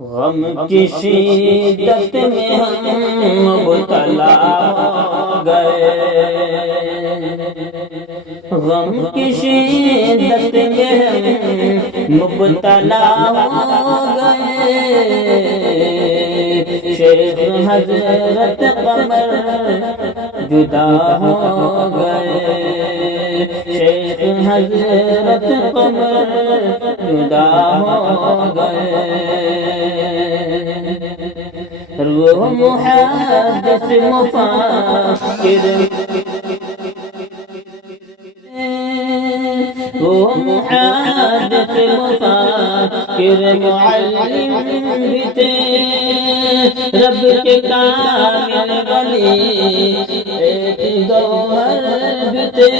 غم کی شدت میں ہم مبتلا ہو گئے، غم کی شدت میں ہم مبتلا ہو گئے، شیخ حضرت قمر جدا ہو گئے، شیخ حضرت قمر جدا ہو گئے، وہ محدث مفکر، وہ محدث مفکر معلم بھی تھے، رب کے کامل ولی ایک گوہر بھی تھے،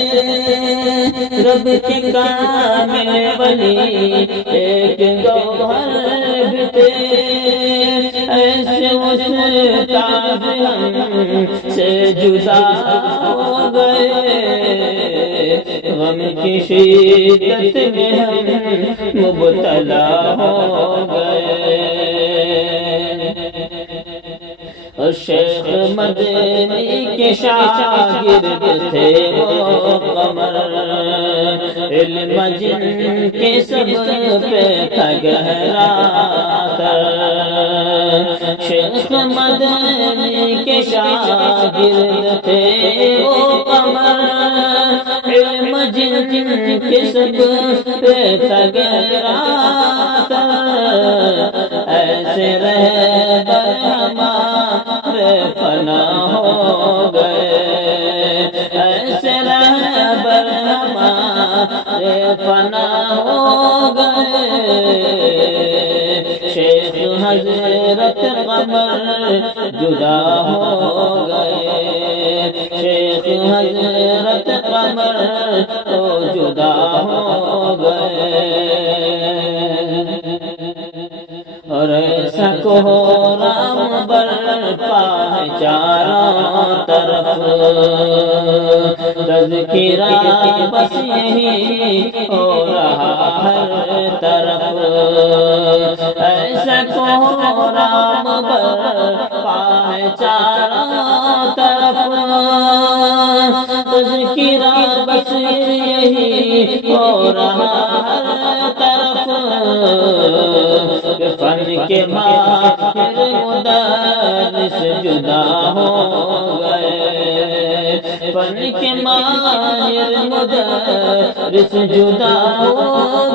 رب کے کامل ولی ایک گوہر بھی تھے، ایسے استاد ہم سے جدا ہو گئے، غم کی شدت میں ہم مبتلا ہو گئے، اور شیخ مدنی کے شاگرد تھے وہ قمر، علم جن کے سب پہ تھا گہرا اثر، شیخ مدنی کے شاگرد تھے وہ قمر، علم جن کے سب پہ تھا گہرا اثر، ایسے رہبر ہمارے فنا ہو گئے، ایسے رہبر ہمارے فنا ہو گئے، شیخ حضرت قمر جدا ہو گئے، شیخ حضرت قمر تو جدا ہو گئے، اور ایسا کوہرام برپا ہے چاروں طرف، تذکرہ بس یہی ہو رہا ہر طرف، ایسا کوہرام برپا ہے چاروں طرف، تذکرہ بس یہی ہو رہا ہر طرف، فن کے ماہر مدرس جدا ہو گئے، فن کے ماہر مدرس جدا ہو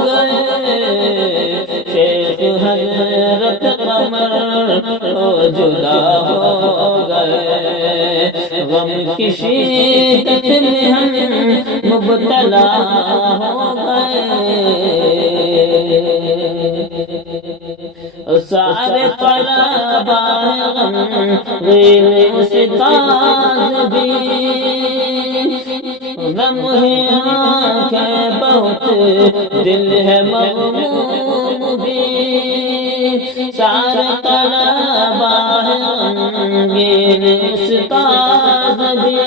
گئے، شیخ حضرت قمر جدا ہو گئے، غم کی شدت میں ہم مبتلا ہو گئے، سارے طلبہ غمگین استاد بھی، غم ہے آنکھیں بہت دل ہے مغموم بھی، سارے طلبہ غمگین استاد بھی،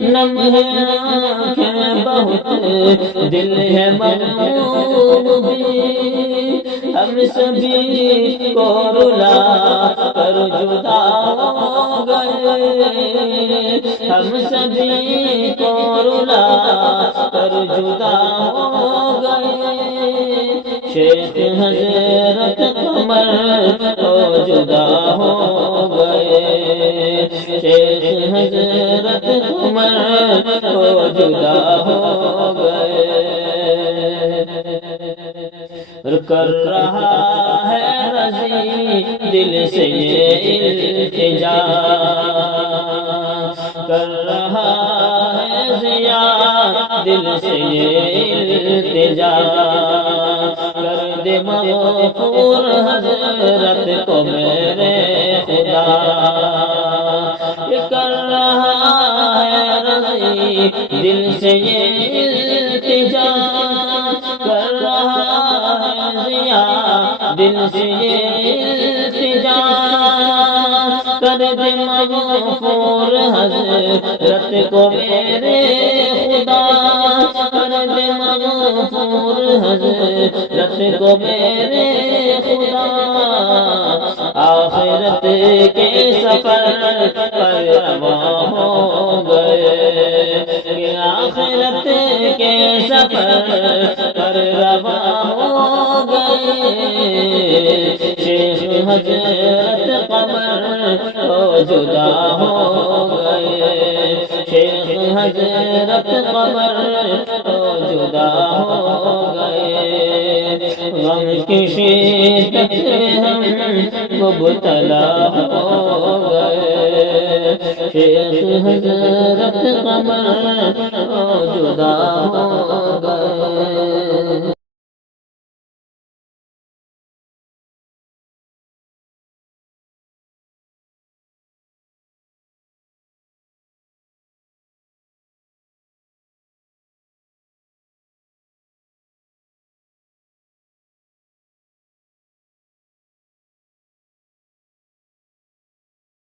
نم ہے آنکھیں بہت دل ہے مغموم بھی، ہم سبھی کو رلا کر جدا ہو گئے، ہم سبھی کو رلا کر جدا ہو گئے، شیخ حضرت قمر تو جدا ہو گئے، شیخ حضرت قمر تو جدا ہو گئے، کر رہا ہے رضی دل سے یہ التجا، کر رہا ہے ضیا دل سے یہ التجا، کر دے مغفور حضرت کو میرے خدا، کر رہا ہے رضی دل سے یہ التجا، کر رہا دل سے یہ التجا، کر دے مغفور حضرت کو میرے خدا، کر دے مغفور حضرت کو میرے خدا، آخرت کے سفر پر رواں ہو گئے، کہ آخرت کے سفر پر رواں ہو گئے۔ شیخ حضرت قمر تو جدا ہو گئے، شیخ حضرت قمر تو جدا ہو گئے۔ غم کی شدت ہم مبتلا ہو گئے، شیخ حضرت قمر تو جدا ہو گئے۔